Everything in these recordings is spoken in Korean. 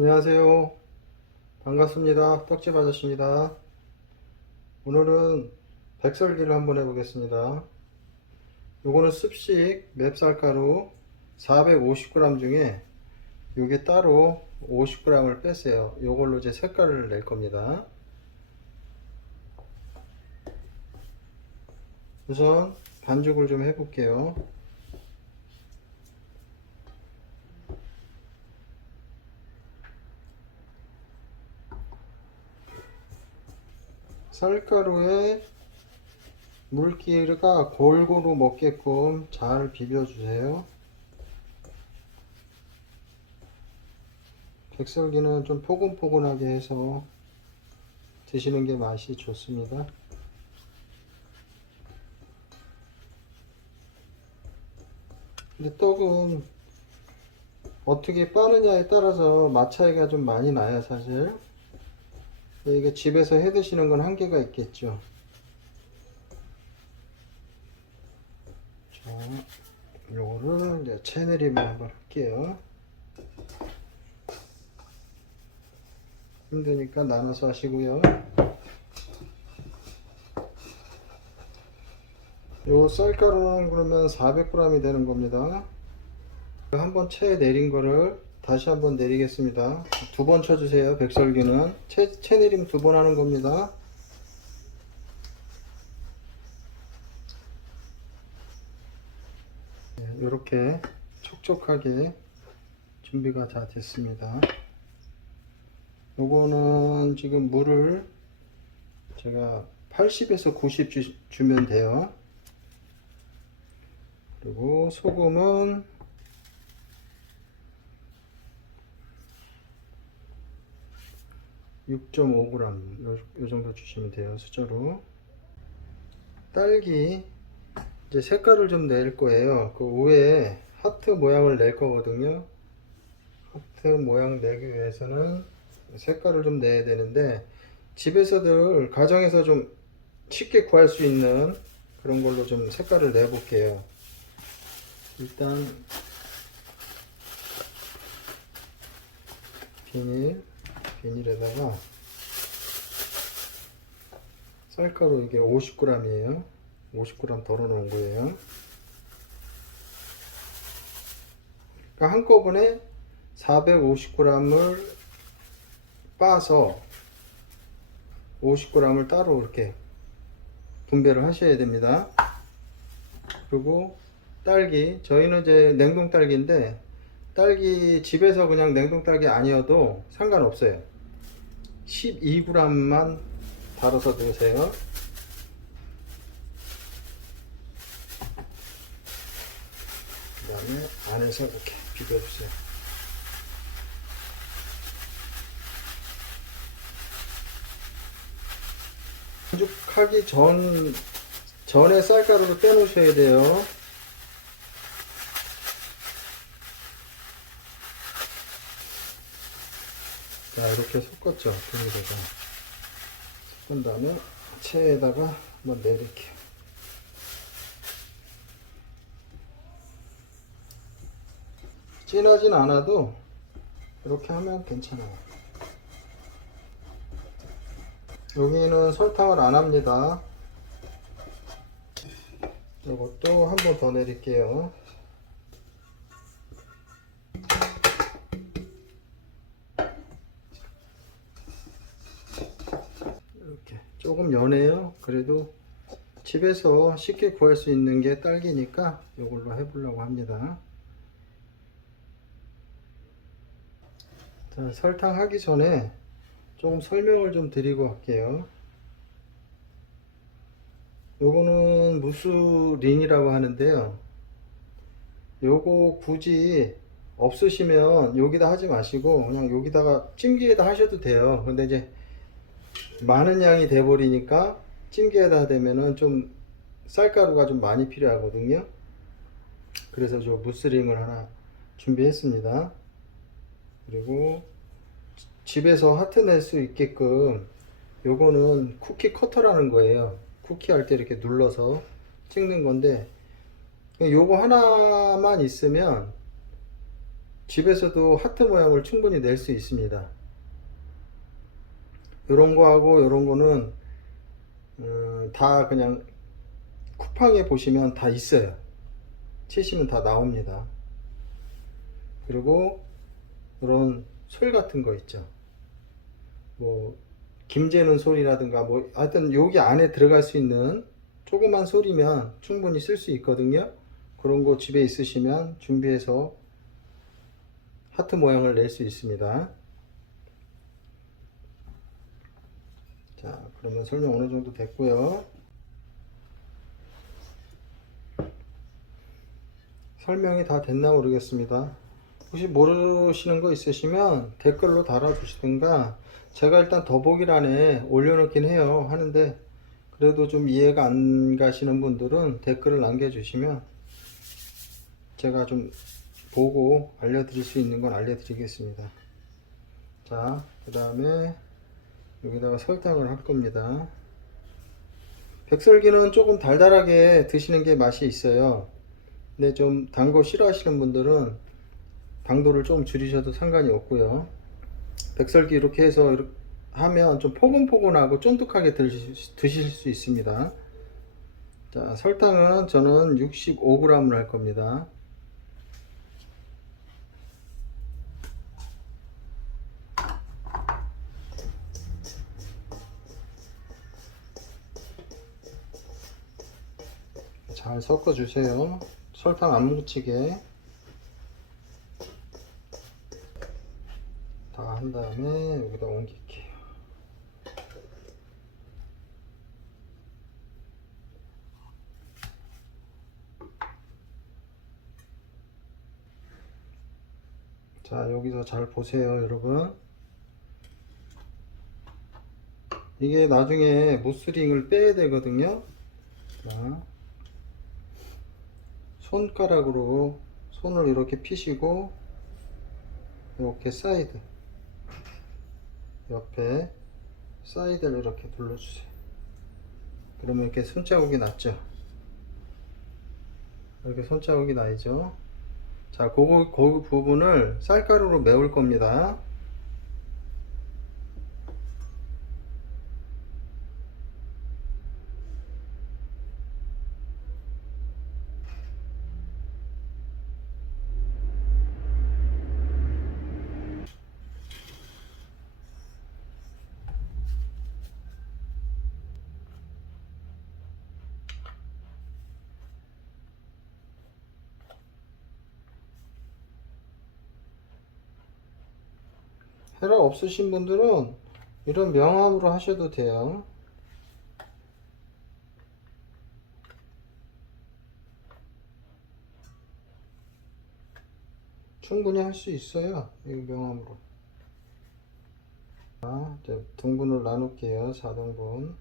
안녕하세요. 반갑습니다. 떡집 아저씨입니다. 오늘은 백설기를 한번 해보겠습니다. 요거는 습식 맵쌀가루 450g 중에 요게 따로 50g을 뺐어요. 요걸로 이제 색깔을 낼 겁니다. 우선 반죽을 좀 해볼게요. 쌀가루에 물기가 골고루 먹게끔 잘 비벼주세요. 백설기는 좀 포근포근하게 해서 드시는 게 맛이 좋습니다. 근데 떡은 어떻게 빠느냐에 따라서 맛 차이가 좀 많이 나요, 사실. 이게 집에서 해 드시는 건 한계가 있겠죠. 자, 요거를 이제 채내림을 한번 할게요. 힘드니까 나눠서 하시고요. 요 쌀가루는 그러면 400g이 되는 겁니다. 한번 채 내린 거를 다시 한번 내리겠습니다. 두 번 쳐주세요. 백설기는 채 내림 두 번 하는 겁니다. 이렇게 촉촉하게 준비가 다 됐습니다. 요거는 지금 물을 제가 80에서 90 주면 돼요. 그리고 소금은 6.5g 요 정도 주시면 돼요. 숫자로. 딸기 이제 색깔을 좀 낼 거예요. 그 위에 하트 모양을 낼 거거든요. 하트 모양 내기 위해서는 색깔을 좀 내야 되는데 집에서들 가정에서 좀 쉽게 구할 수 있는 그런 걸로 좀 색깔을 내 볼게요. 일단 비닐에다가 쌀가루 이게 50g이에요. 50g 덜어 놓은 거예요. 그러니까 한꺼번에 450g을 빻아서 50g을 따로 이렇게 분배를 하셔야 됩니다. 그리고 딸기, 저희는 이제 냉동 딸기인데 딸기 집에서 그냥 냉동 딸기 아니어도 상관없어요. 12g만 달아서 넣으세요. 그 다음에 안에서 이렇게 비벼주세요. 반죽하기 전에 쌀가루를 빼놓으셔야 돼요. 자, 이렇게 섞었죠. 비닐에다 섞은 다음에 체에다가 한번 내릴게요. 진하진 않아도 이렇게 하면 괜찮아요. 여기는 설탕을 안 합니다. 이것도 한 번 더 내릴게요. 이렇게 조금 연해요. 그래도 집에서 쉽게 구할 수 있는 게 딸기니까 이걸로 해보려고 합니다. 자, 설탕 하기 전에 조금 설명을 좀 드리고 할게요. 요거는 무스린이라고 하는데요. 요거 굳이 없으시면 여기다 하지 마시고 그냥 여기다가 찜기에다 하셔도 돼요. 근데 이제 많은 양이 돼 버리니까 찜기에다 되면은 좀 쌀가루가 좀 많이 필요하거든요. 그래서 저 무스링을 하나 준비했습니다. 그리고 집에서 하트 낼 수 있게끔 요거는 쿠키 커터라는 거예요. 쿠키 할 때 이렇게 눌러서 찍는 건데 요거 하나만 있으면 집에서도 하트 모양을 충분히 낼 수 있습니다. 요런 거하고 요런 거는 다 그냥 쿠팡에 보시면 다 있어요. 치시면 다 나옵니다. 그리고 이런 솔 같은 거 있죠. 뭐 김재는 솔이라든가 뭐 하여튼 여기 안에 들어갈 수 있는 조그만 솔이면 충분히 쓸 수 있거든요. 그런 거 집에 있으시면 준비해서 하트 모양을 낼 수 있습니다. 자, 그러면 설명 어느 정도 됐고요. 설명이 다 됐나 모르겠습니다. 혹시 모르시는 거 있으시면 댓글로 달아주시든가, 제가 일단 더보기란에 올려놓긴 해요. 하는데 그래도 좀 이해가 안 가시는 분들은 댓글을 남겨주시면 제가 좀 보고 알려드릴 수 있는 건 알려드리겠습니다. 자, 그 다음에 여기다가 설탕을 할 겁니다. 백설기는 조금 달달하게 드시는 게 맛이 있어요. 근데 좀 단 거 싫어하시는 분들은 당도를 좀 줄이셔도 상관이 없고요. 백설기 이렇게 해서 이렇게 하면 좀 포근포근하고 쫀득하게 드실 수 있습니다. 자, 설탕은 저는 65g을 할 겁니다. 잘 섞어 주세요. 설탕 안 뭉치게 다 한 다음에 여기다 옮길게요. 자, 여기서 잘 보세요, 여러분. 이게 나중에 무스링을 빼야 되거든요. 자, 손가락으로 손을 이렇게 피시고 이렇게 사이드 옆에 사이드를 이렇게 눌러주세요. 그러면 이렇게 손자국이 났죠. 이렇게 손자국이 나죠. 자, 그 부분을 쌀가루로 메울 겁니다. 헤라 없으신 분들은 이런 명암으로 하셔도 돼요. 충분히 할 수 있어요. 이 명암으로. 자, 이제 등분을 나눌게요. 4등분.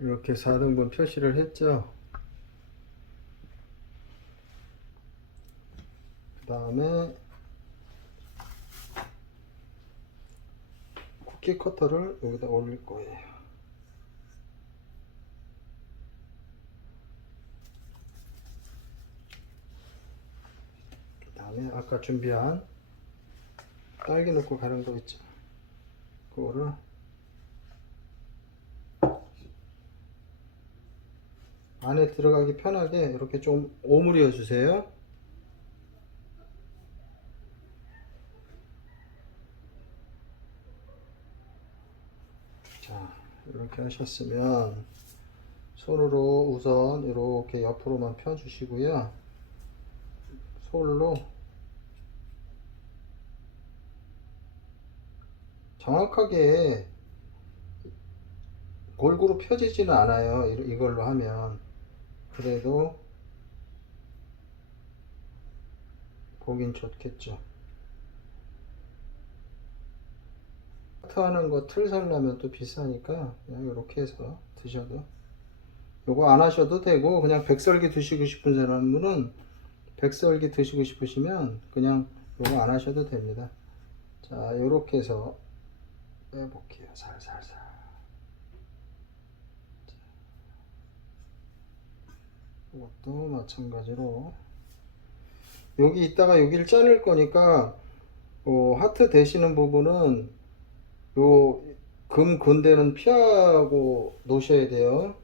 이렇게 4등분 표시를 했죠. 그 다음에 쿠키 커터를 여기다 올릴 거예요. 그 다음에 아까 준비한 딸기 넣고 가는 거 있죠. 그거를 안에 들어가기 편하게 이렇게 좀 오므려 주세요. 자, 이렇게 하셨으면 손으로 우선 이렇게 옆으로만 펴 주시고요. 솔로 정확하게 골고루 펴지지는 않아요. 이걸로 하면. 그래도 보긴 좋겠죠. 하트 하는 거 틀 살려면 또 비싸니까 그냥 이렇게 해서 드셔도 요거 안 하셔도 되고, 그냥 백설기 드시고 싶은 사람은 백설기 드시고 싶으시면 그냥 요거 안 하셔도 됩니다. 자, 요렇게 해서 빼볼게요. 살살살. 이것도 마찬가지로 여기 있다가 여기를 자를 거니까 하트 되시는 부분은 요 금 건대는 피하고 놓으셔야 돼요.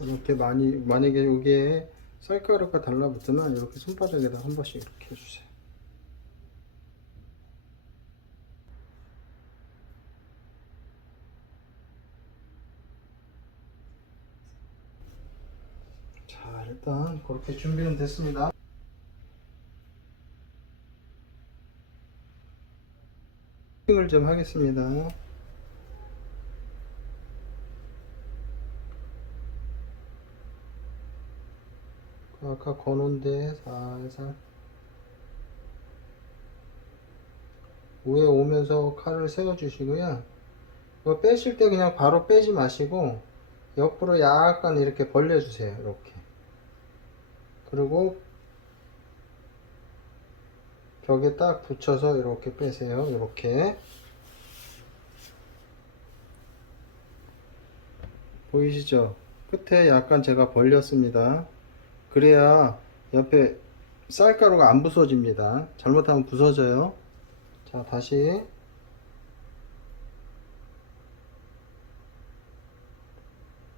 이렇게 만약에 여기에 쌀가루가 달라붙으면 이렇게 손바닥에다 한 번씩 이렇게 해주세요. 자, 일단 그렇게 준비는 됐습니다. 을 좀 하겠습니다. 아까 거놓은데 살살 위에 오면서 칼을 세워 주시고요. 이거 빼실 때 그냥 바로 빼지 마시고 옆으로 약간 이렇게 벌려 주세요. 이렇게. 그리고 벽에 딱 붙여서 이렇게 빼세요. 이렇게. 보이시죠? 끝에 약간 제가 벌렸습니다. 그래야 옆에 쌀가루가 안 부서집니다. 잘못하면 부서져요. 자, 다시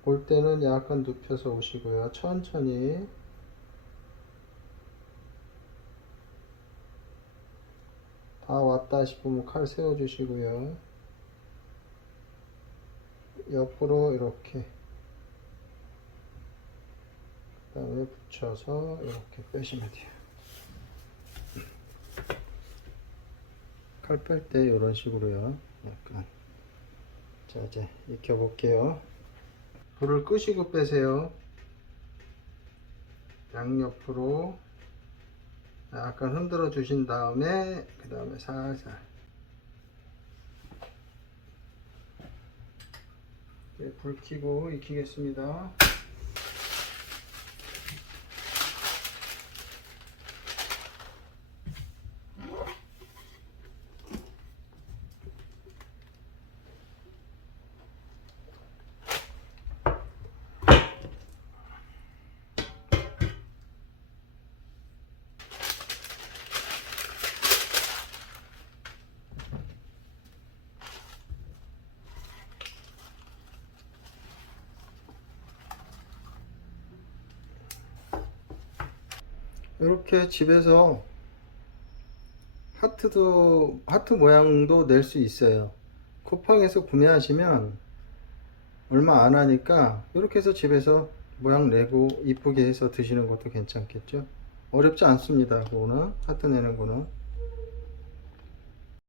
볼 때는 약간 눕혀서 오시고요. 천천히 다 왔다 싶으면 칼 세워 주시고요. 옆으로 이렇게 그 다음에 붙여서 이렇게 빼시면 돼요. 칼 뺄 때 이런 식으로요. 약간. 자, 이제 익혀 볼게요. 불을 끄시고 빼세요. 양옆으로 약간 흔들어 주신 다음에 그 다음에 살살 불 켜고 익히겠습니다. 이렇게 집에서 하트 모양도 낼 수 있어요. 쿠팡에서 구매하시면 얼마 안 하니까 이렇게 해서 집에서 모양 내고 이쁘게 해서 드시는 것도 괜찮겠죠. 어렵지 않습니다. 그거는 하트 내는 거는.